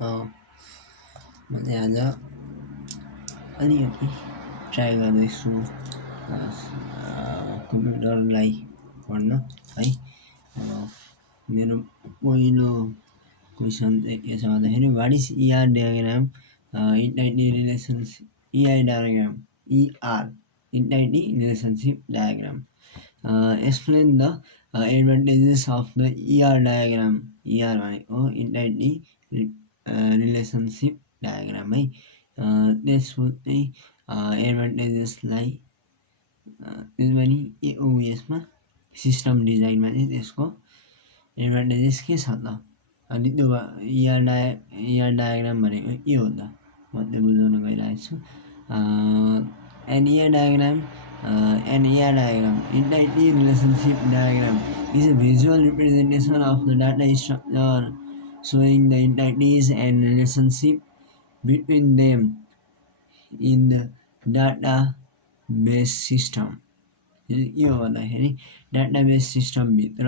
म चाहिँ आज अलिकति ट्राई गर्दैछु कम्प्युटरलाई पढ्न है। मेरो पहिलो क्वेसन चाहिँ के छ भन्दाखेरि what is ER diagram entity relationship ER diagram entity relationship diagram explain the advantages of the ER diagram. ER भनेको इन्टाइटी रिलेसनसिप डायग्राम है। त्यसको चाहिँ एडभान्टेजेसलाई त्यसमा नि यसमा सिस्टम डिजाइनमा चाहिँ त्यसको एडभान्टेजेस के छ त, अनि त्यो इआर डायग्राम भनेको के हो त म त्यो बुझाउन गइरहेको छु। An ER diagram entity relationship diagram is a visual representation of the data structure showing the entities and relationship between them in the database system। के हो भन्दाखेरि डाटाबेस सिस्टमभित्र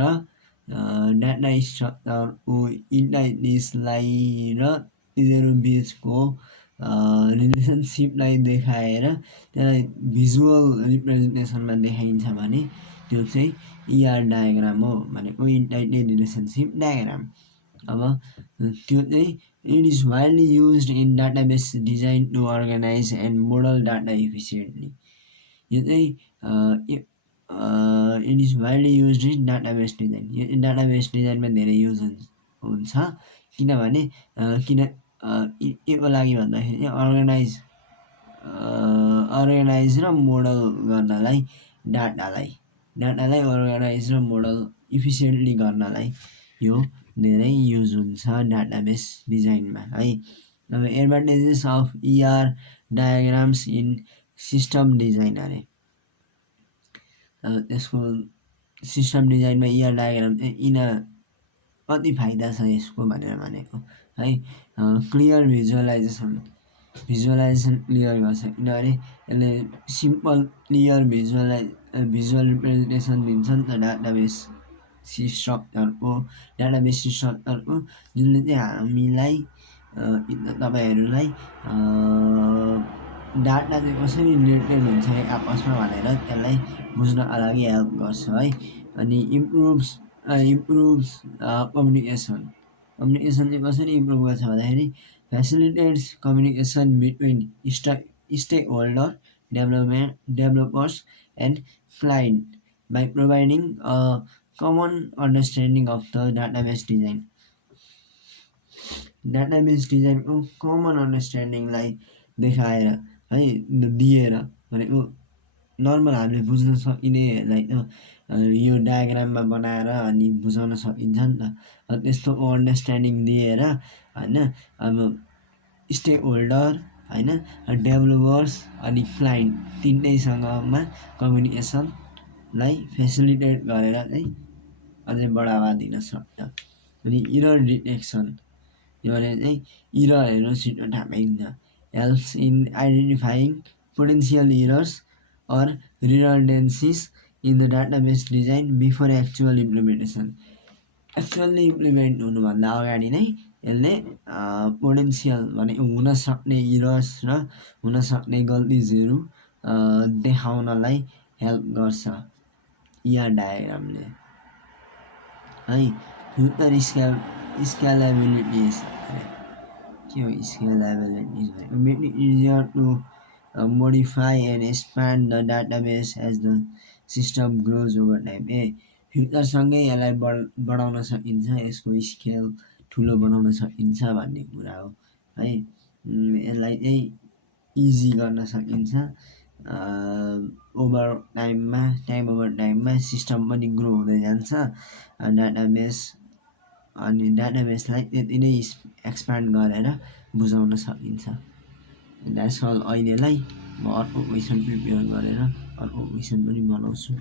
डाटा स्ट्रक्चरको इन्टाइटिसलाई र तिनीहरू बिचको रिलेसनसिपलाई देखाएर त्यसलाई भिजुअल रिप्रेजेन्टेसनमा देखाइन्छ भने त्यो चाहिँ इआर डायग्राम हो भनेको इन्टाइटी रिलेसनसिप डायग्राम। अब त्यो चाहिँ it is widely used in database design to organize and model data efficiently. यो चाहिँ it is widely used in database design. यो डाटाबेस डिजाइनमा धेरै युज हुन्छ किनभने के को लागि भन्दाखेरि अर्गनाइज र मोडल गर्नलाई डाटालाई अर्गनाइज र मोडल इफिसियन्टली गर्नलाई यो धेरै युज हुन्छ डाटाबेस डिजाइनमा है। अब advantages of ER diagrams in system design अरे त्यसको सिस्टम डिजाइनमा इआर डायग्राम कति फाइदा छ यसको भनेर भनेको है। क्लियर भिजुअलाइजेसन क्लियर गर्छ किनभने यसले सिम्पल क्लियर भिजुअल रिप्रेजेन्टेसन दिन्छ नि त डाटाबेस स्ट्रक्चरको जुनले चाहिँ हामीलाई तपाईँहरूलाई डाटा चाहिँ कसरी रिलेटेड हुन्छ आपसमा भनेर त्यसलाई बुझ्नका लागि हेल्प गर्छ है। अनि इम्प्रुभ्स कम्युनिकेसन चाहिँ कसरी इम्प्रुभ गर्छ भन्दाखेरि facilitates communication between stakeholder developers and client by providing a common understanding of the database design. Database डिजाइनको कमन अन्डरस्ट्यान्डिङलाई देखाएर है दिएर भनेको नर्मल हामीले बुझ्न सकिनेलाई त यो डायग्राममा बनाएर अनि बुझाउन सकिन्छ नि त। त्यस्तो अन्डरस्ट्यान्डिङ दिएर होइन अब स्टेक होल्डर होइन डेभलपर्स अनि क्लाइन्ट तिनटैसँगमा कम्युनिकेसनलाई फेसिलिटेट गरेर चाहिँ अझै बढावा दिन सक्छ। अनि इरर डिटेक्सन यो भने चाहिँ इररहरू छिटो थाहा पाइन्छ। Helps in identifying potential errors or redundancies in the database design before actual implementation. Actually implement हुनुभन्दा अगाडि नै यसले पोटेन्सियल भने हुन सक्ने इरर्स र हुन सक्ने गल्तिजहरू देखाउनलाई हेल्प गर्छ इआर डायग्रामले है। फ्युचर स्केलेबिलिटिज के हो स्केलेबिलिटिज भनेको make it easier to modify and expand the database as the system grows over time. फ्युचरसँगै यसलाई बढाउन सकिन्छ, यसको स्केल ठुलो बनाउन सकिन्छ भन्ने कुरा हो है। यसलाई चाहिँ इजी गर्न सकिन्छ ओभर टाइममा सिस्टम पनि ग्रो हुँदै जान्छ डाटाबेस। अनि डाटाबेसलाई त्यति नै एक्सपान्ड गरेर बुझाउन सकिन्छ। द्याट्स अल अहिलेलाई। म अर्को क्वेसन प्रिपेयर गरेर अर्को क्वेसन पनि बनाउँछु।